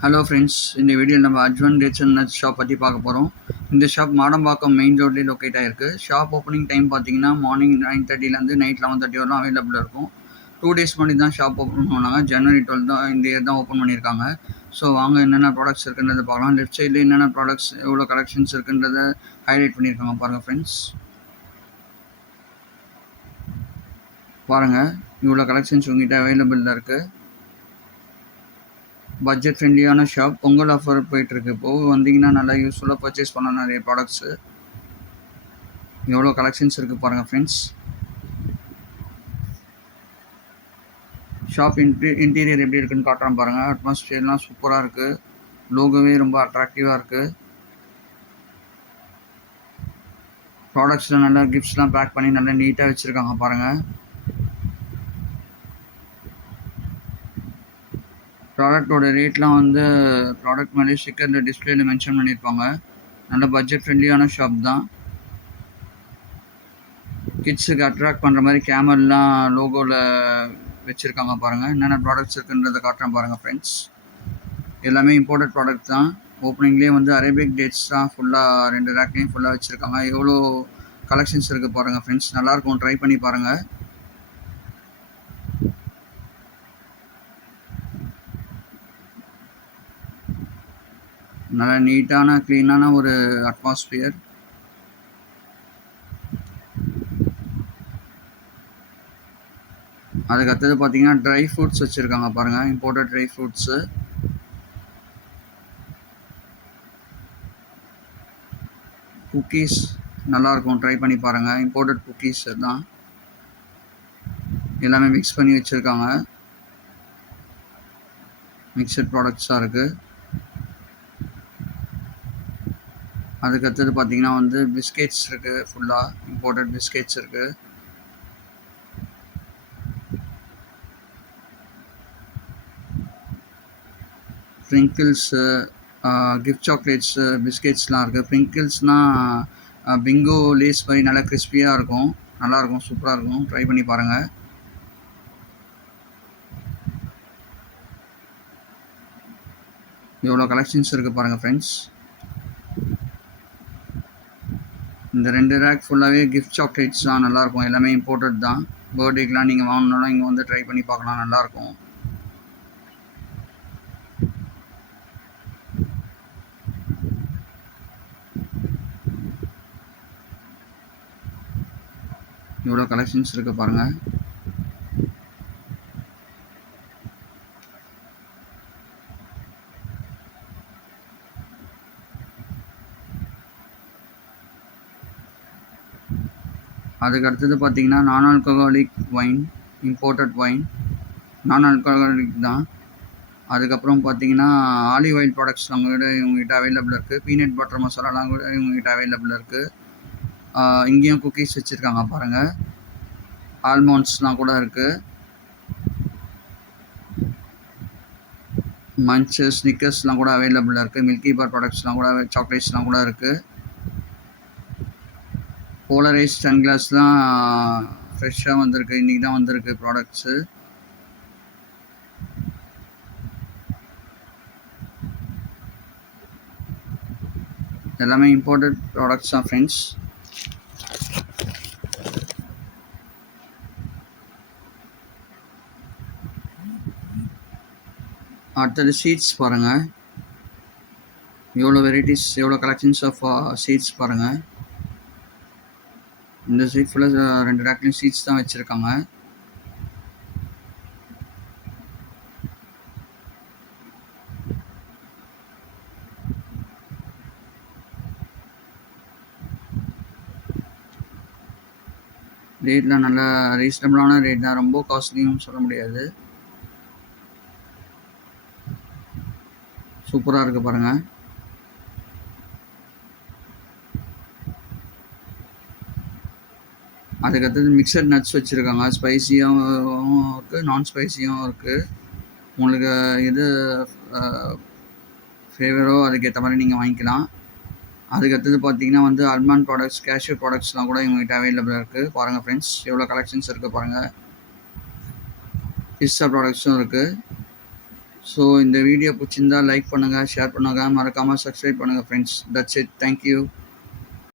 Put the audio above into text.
Hello friends, இந்த வீடியோவில் நம்ம அட்வான் டேட்ஸ் அண்ட் நட்ஸ் ஷாப் பற்றி பார்க்க போகிறோம். இந்த ஷாப் மாடம்பாக்கம் மெயின் ரோட்லேயே லொக்கேட் ஆகிருக்கு. ஷாப் ஓப்பனிங் டைம் பார்த்தீங்கன்னா மார்னிங் 9:30 நைட் 11:30 வரலாம் அவைலபிளாக இருக்கும். 2 days முன்னாடி தான் ஷாப் ஓப்பன் பண்ணாங்க. January 12 தான் இந்த இயர் தான் ஓப்பன் பண்ணியிருக்காங்க. ஸோ வாங்க என்னென்ன ப்ராடக்ட்ஸ் இருக்குன்றதை பார்க்கலாம். லெஃப்ட் சைடில் என்னென்ன ப்ராடக்ட்ஸ் எவ்வளோ கலெக்ஷன்ஸ் இருக்குன்றதை ஹைலைட் பண்ணியிருக்காங்க பாருங்கள் ஃப்ரெண்ட்ஸ். பாருங்கள், இவ்வளோ கலெக்ஷன்ஸ் உங்ககிட்ட அவைலபிளாக இருக்குது. பட்ஜெட் ஃப்ரெண்ட்லியான ஷாப். பொங்கல் ஆஃபர் போயிட்டுருக்கு. இப்போது வந்தீங்கன்னா நல்லா யூஸ்ஃபுல்லாக பர்ச்சேஸ் பண்ணலாம் நிறைய ப்ராடக்ட்ஸு. எவ்வளோ கலெக்ஷன்ஸ் இருக்குது பாருங்கள் ஃப்ரெண்ட்ஸ். ஷாப் இன்டீரியர் எப்படி இருக்குன்னு காட்டுறேன் பாருங்கள். அட்மாஸ்பியர்லாம் சூப்பராக இருக்குது. லோகோவே ரொம்ப அட்ராக்டிவாக இருக்குது. ப்ராடக்ட்ஸில் நல்லா கிஃப்ட்ஸ்லாம் பேக் பண்ணி நல்லா நீட்டாக வச்சுருக்காங்க பாருங்கள். ப்ராடக்டோட ரேட்லாம் வந்து ப்ராடக்ட் மேலே ஸ்டிக்கரில் டிஸ்பிளேல மென்ஷன் பண்ணியிருப்பாங்க. நல்ல பட்ஜெட் ஃப்ரெண்ட்லியான ஷாப் தான். கிட்ஸுக்கு அட்ராக்ட் பண்ணுற மாதிரி கேமரெலாம் லோகோவில் வச்சுருக்காங்க பாருங்கள். என்னென்ன ப்ராடக்ட்ஸ் இருக்குன்றதை காட்டுறேன் பாருங்கள் ஃப்ரெண்ட்ஸ். எல்லாமே இம்போர்ட்டட் ப்ராடக்ட் தான். ஓப்பனிங்லேயே வந்து அரேபிக் டேட்ஸ் தான் ஃபுல்லாக 2 ரேக்லேயும் ஃபுல்லாக வச்சுருக்காங்க. எவ்வளோ கலெக்ஷன்ஸ் இருக்குது பாருங்கள் ஃப்ரெண்ட்ஸ். நல்லாயிருக்கும், ட்ரை பண்ணி பாருங்கள். நல்லா நீட்டான க்ளீனான ஒரு அட்மாஸ்பியர். அதுக்கு அடுத்தது பார்த்தீங்கன்னா ட்ரை ஃப்ரூட்ஸ் வச்சுருக்காங்க பாருங்கள். Imported dry fruits. குக்கீஸ் நல்லாயிருக்கும், ட்ரை பண்ணி பாருங்கள். இம்போர்ட்டட் குக்கீஸ் தான் எல்லாமே மிக்ஸ் பண்ணி வச்சுருக்காங்க. மிக்சட் ப்ராடக்ட்ஸாக இருக்குது. அதுக்கடுத்தது பார்த்தீங்கன்னா வந்து பிஸ்கெட்ஸ் இருக்குது. ஃபுல்லாக இம்போர்ட்டட் பிஸ்கெட்ஸ் இருக்குது. ப்ரிங்கிள்ஸு, கிஃப்ட் சாக்லேட்ஸு, பிஸ்கெட்ஸ்லாம் இருக்குது. ப்ரிங்கிள்ஸ்னால் பிங்கோ லேஸ் மாதிரி நல்லா கிறிஸ்பியாக இருக்கும். நல்லாயிருக்கும், சூப்பராக இருக்கும், ட்ரை பண்ணி பாருங்கள். எவ்வளோ கலெக்ஷன்ஸ் இருக்குது பாருங்கள் ஃப்ரெண்ட்ஸ். இந்த 2 ரேக் ஃபுல்லாகவே கிஃப்ட் சாக்லேட்ஸ் தான். நல்லாயிருக்கும், எல்லாமே இம்போர்ட்டட் தான். பர்த்டேக்கெலாம் நீங்கள் வாங்கணுன்னா இங்கே வந்து ட்ரை பண்ணி பார்க்கலாம், நல்லாயிருக்கும். எவ்வளோ கலெக்ஷன்ஸ் இருக்குது பாருங்கள். அதுக்கு அடுத்தது பார்த்தீங்கன்னா நான் ஆல்கஹாலிக் வைன், இம்போர்ட்டட் வைன், நான் ஆல்கஹாலிக் தான். அதுக்கப்புறம் பார்த்தீங்கன்னா ஆலிவ் ஆயில் ப்ராடக்ட்ஸ்லாம் கூட இவங்ககிட்ட அவைலபிளாக இருக்குது. பீனட் பட்டர் மசாலாலாம் கூட இவங்ககிட்ட அவைலபிளாக இருக்குது. இங்கேயும் குக்கீஸ் வச்சுருக்காங்க பாருங்கள். ஆல்மண்ட்ஸ்லாம் கூட இருக்குது. மன்ச்சஸ், ஸ்னிக்கர்ஸ்லாம் கூட அவைலபிளாக இருக்குது. மில்கி பார் ப்ராடக்ட்ஸ்லாம் கூட, சாக்லேட்ஸ்லாம் கூட இருக்குது. போலரைஸ் சன்கிளாஸ்லாம் ஃப்ரெஷ்ஷாக வந்திருக்கு, இன்றைக்கி தான் வந்திருக்கு ப்ராடக்ட்ஸு. எல்லாமே இம்போர்ட்டட் ப்ராடக்ட்ஸ் தான் ஃப்ரெண்ட்ஸ். அடுத்தது ஷீட்ஸ் பாருங்கள். எவ்வளோ வெரைட்டிஸ், எவ்வளோ கலெக்ஷன்ஸ் ஆஃப் ஷீட்ஸ் பாருங்கள். இந்த ஷீட் ஃபுல்லாக 2 ரேக்லையும் ஷீட்ஸ் தான் வச்சுருக்காங்க. ரேட்லாம் நல்லா ரீசனபிளான ரேட் தான், ரொம்ப காஸ்ட்லியும் சொல்ல முடியாது. சூப்பராக இருக்குது பாருங்கள். அதுக்கடுத்தது மிக்சட் நட்ஸ் வச்சுருக்காங்க. ஸ்பைஸியாகவும் இருக்குது, நான் ஸ்பைஸியாகவும் இருக்குது. உங்களுக்கு எது ஃபேவரோ அதுக்கேற்ற மாதிரி நீங்கள் வாங்கிக்கலாம். அதுக்கடுத்தது பார்த்தீங்கன்னா வந்து அல்மண்ட் ப்ராடக்ட்ஸ், கேஷ்யூ ப்ராடக்ட்ஸ்லாம் கூட இவங்ககிட்ட அவைலபிளாக இருக்குது. பாருங்கள் ஃப்ரெண்ட்ஸ், எவ்வளோ கலெக்ஷன்ஸ் இருக்குது பாருங்கள். பிஸ்ஸா ப்ராடக்ட்ஸும் இருக்குது. ஸோ இந்த வீடியோ பிடிச்சிருந்தா லைக் பண்ணுங்கள், ஷேர் பண்ணுங்கள், மறக்காமல் சப்ஸ்கிரைப் பண்ணுங்கள் ஃப்ரெண்ட்ஸ். That's it. தேங்க்யூ.